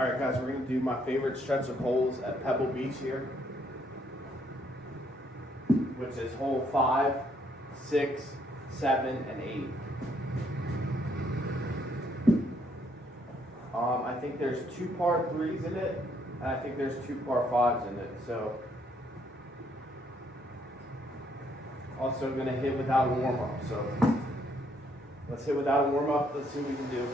Alright guys, we're going to do my favorite stretch of holes at Pebble Beach here, which is hole 5, 6, 7, and 8. I think there's 2 par 3s in it, and I think there's 2 par 5s in it. So, also going to hit without a warm-up. So, let's hit without a warm-up. Let's see what we can do.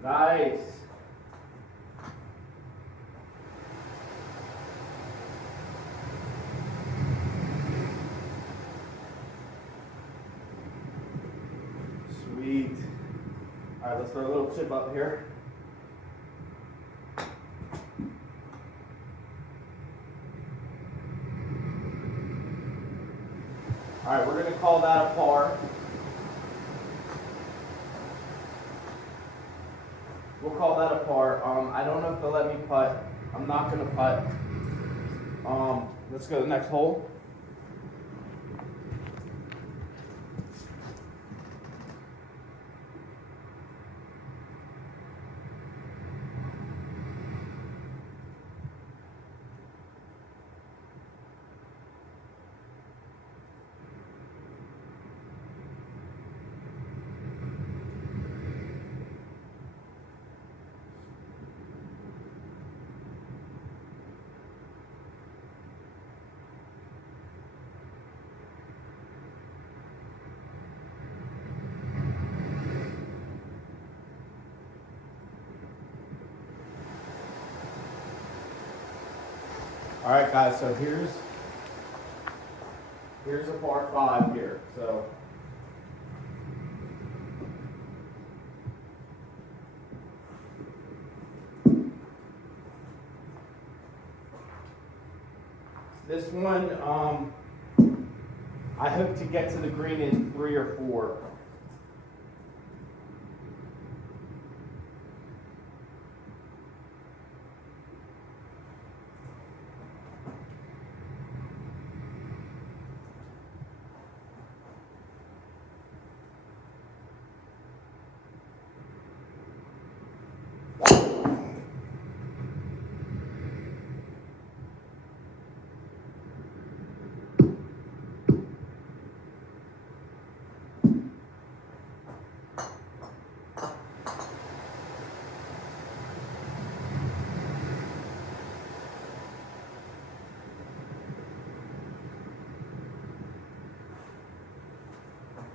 Nice. Sweet. All right, let's throw a little chip up here. All right, we're going to call that a par. We'll call that a par. I don't know if they'll let me putt. I'm not going to putt. Let's go to the next hole. All right, guys, so here's a par 5 here. So this one, I hope to get to the green in 3 or 4.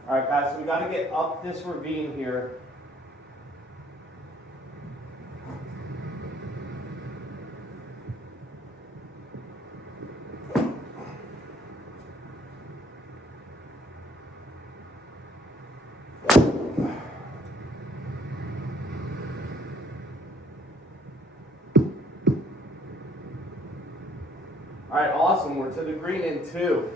All right, guys, so we got to get up this ravine here. All right, awesome. We're to the green in 2.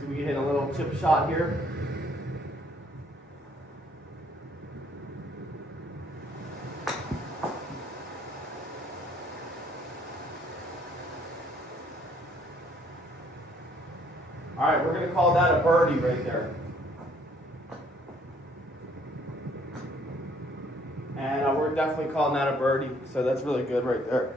So we can hit a little chip shot here. All right, we're going to call that a birdie right there. And we're definitely calling that a birdie, so that's really good right there.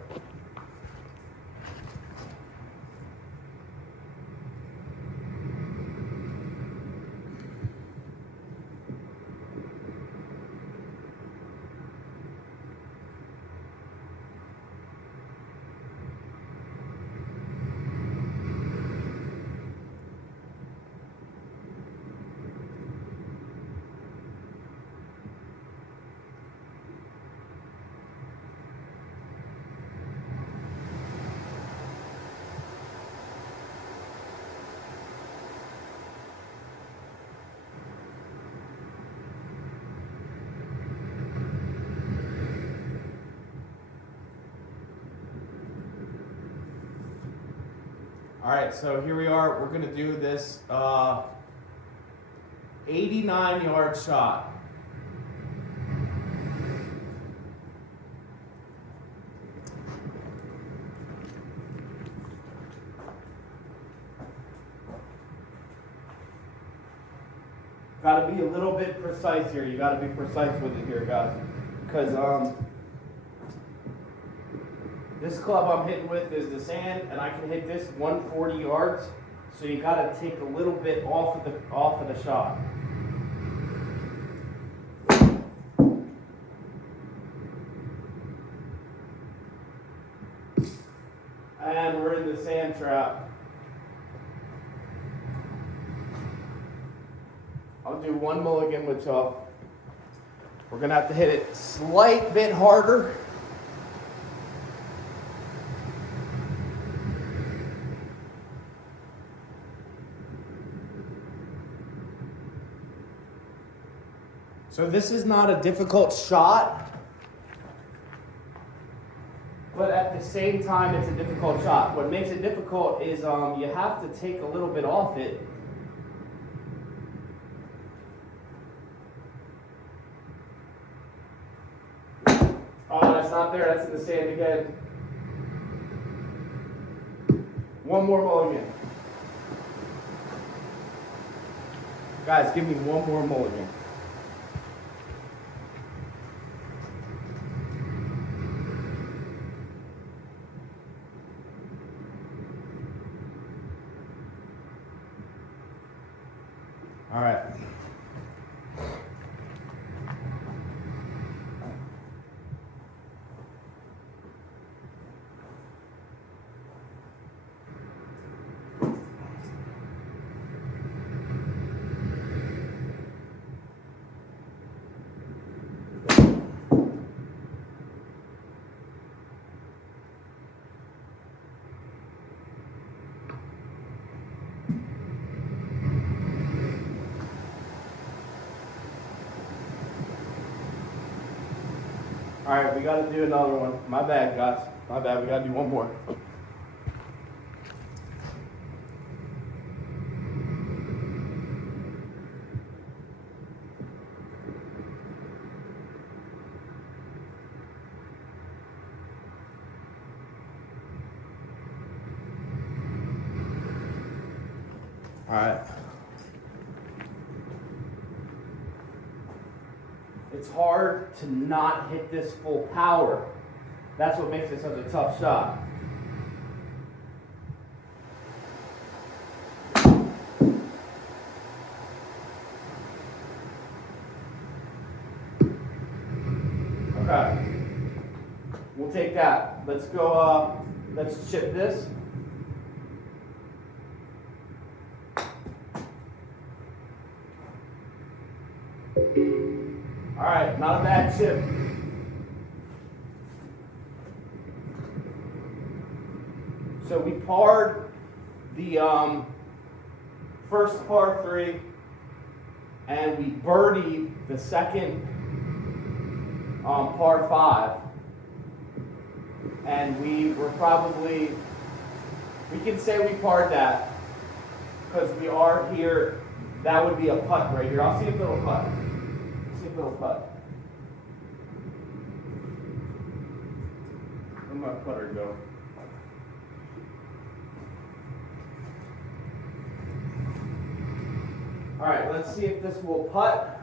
All right, so here we are. We're gonna do this 89-yard shot. Got to be a little bit precise here. You got to be precise with it here, guys, because this club I'm hitting with is the sand, and I can hit this 140 yards. So you got to take a little bit off of the shot. And we're in the sand trap. I'll do one mulligan with y'all. We're gonna have to hit it slight bit harder. So this is not a difficult shot, but at the same time it's a difficult shot. What makes it difficult is you have to take a little bit off it. Oh, that's not there, that's in the sand again. One more mulligan. Guys, give me one more mulligan. All right. All right, we got to do another one. My bad, guys. My bad. We got to do one more. All right. It's hard to not hit this full power. That's what makes it such a tough shot. Okay. We'll take that. Let's go, let's chip this. All right, not a bad chip. So we parred the first par 3, and we birdied the second par 5. And we were probably, we can say we parred that because we are here. That would be a putt right here. I'll see if it'll putt. Little putt. Where'd my putter go? All right, let's see if this will putt.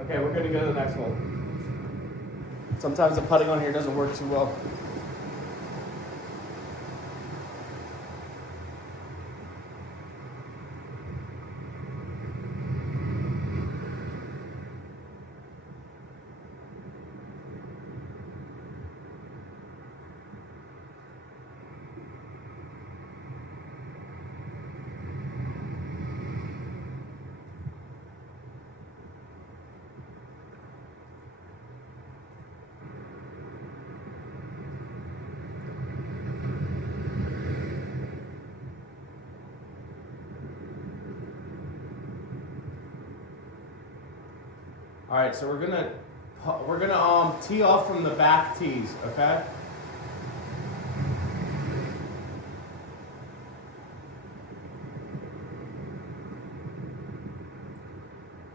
Okay, we're going to go to the next one. Sometimes the putting on here doesn't work too well. All right, so we're gonna tee off from the back tees, okay?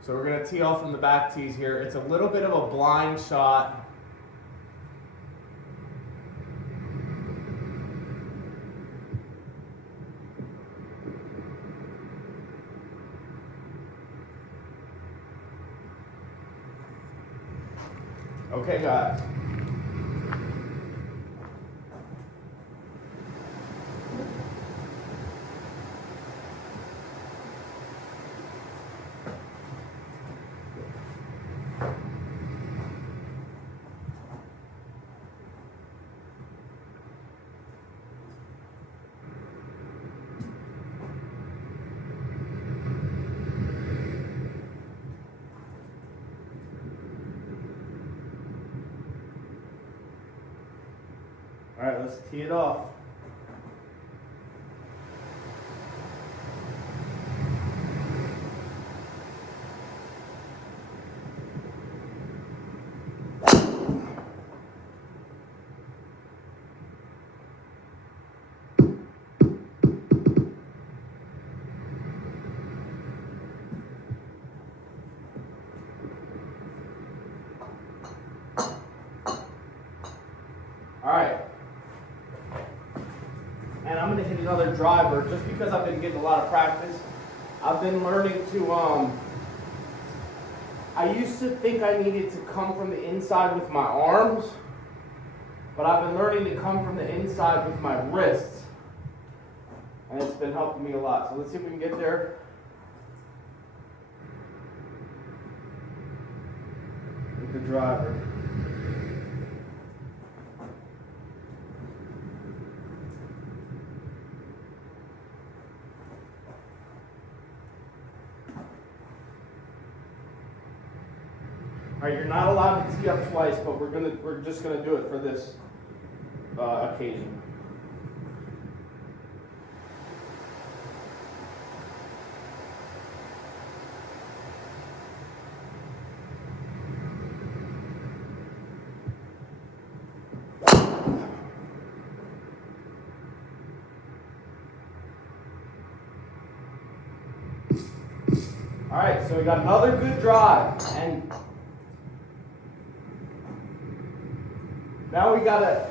So we're gonna tee off from the back tees here. It's a little bit of a blind shot. Okay, guys. All right, let's tee it off. All right. And I'm going to hit another driver just because I've been getting a lot of practice. I've been learning to, I used to think I needed to come from the inside with my arms, but I've been learning to come from the inside with my wrists. And it's been helping me a lot. So let's see if we can get there. With the driver. All right, you're not allowed to tee up twice, but we're just gonna do it for this occasion. All right, so we got another good drive, and now we gotta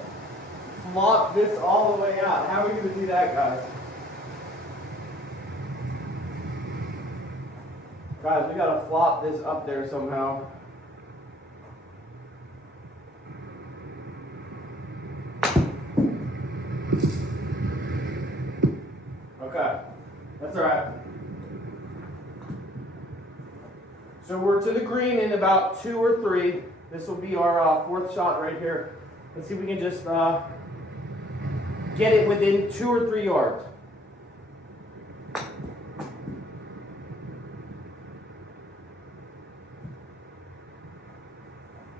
flop this all the way out. How are we gonna do that, guys? Guys, we gotta flop this up there somehow. Okay, that's all right. So we're to the green in about 2 or 3. This will be our fourth shot right here. Let's see if we can just get it within 2 or 3 yards.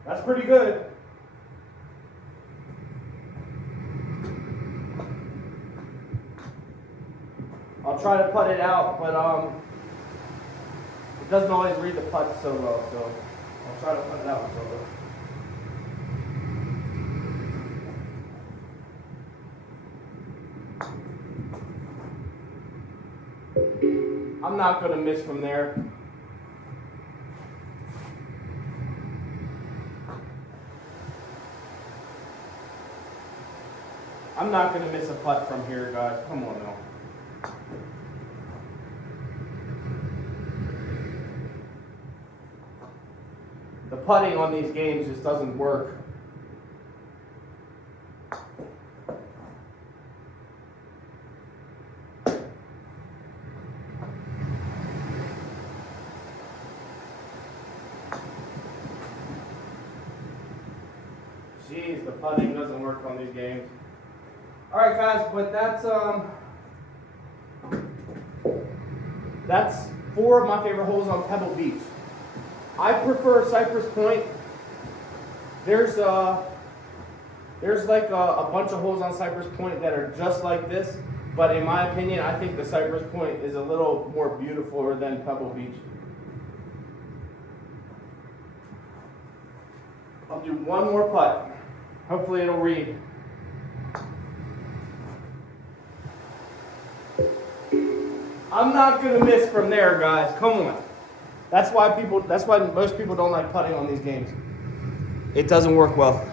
That's pretty good. I'll try to putt it out, but it doesn't always read the putt so well, so I'll try to putt it out so well. I'm not going to miss from there. I'm not going to miss a putt from here, guys. Come on now. The putting on these games just doesn't work. Jeez, the putting doesn't work on these games. All right, guys, but that's 4 of my favorite holes on Pebble Beach. I prefer Cypress Point. There's like a bunch of holes on Cypress Point that are just like this, but in my opinion, I think the Cypress Point is a little more beautiful than Pebble Beach. I'll do one more putt. Hopefully it'll read. I'm not gonna miss from there, guys. Come on. That's why most people don't like putting on these games. It doesn't work well.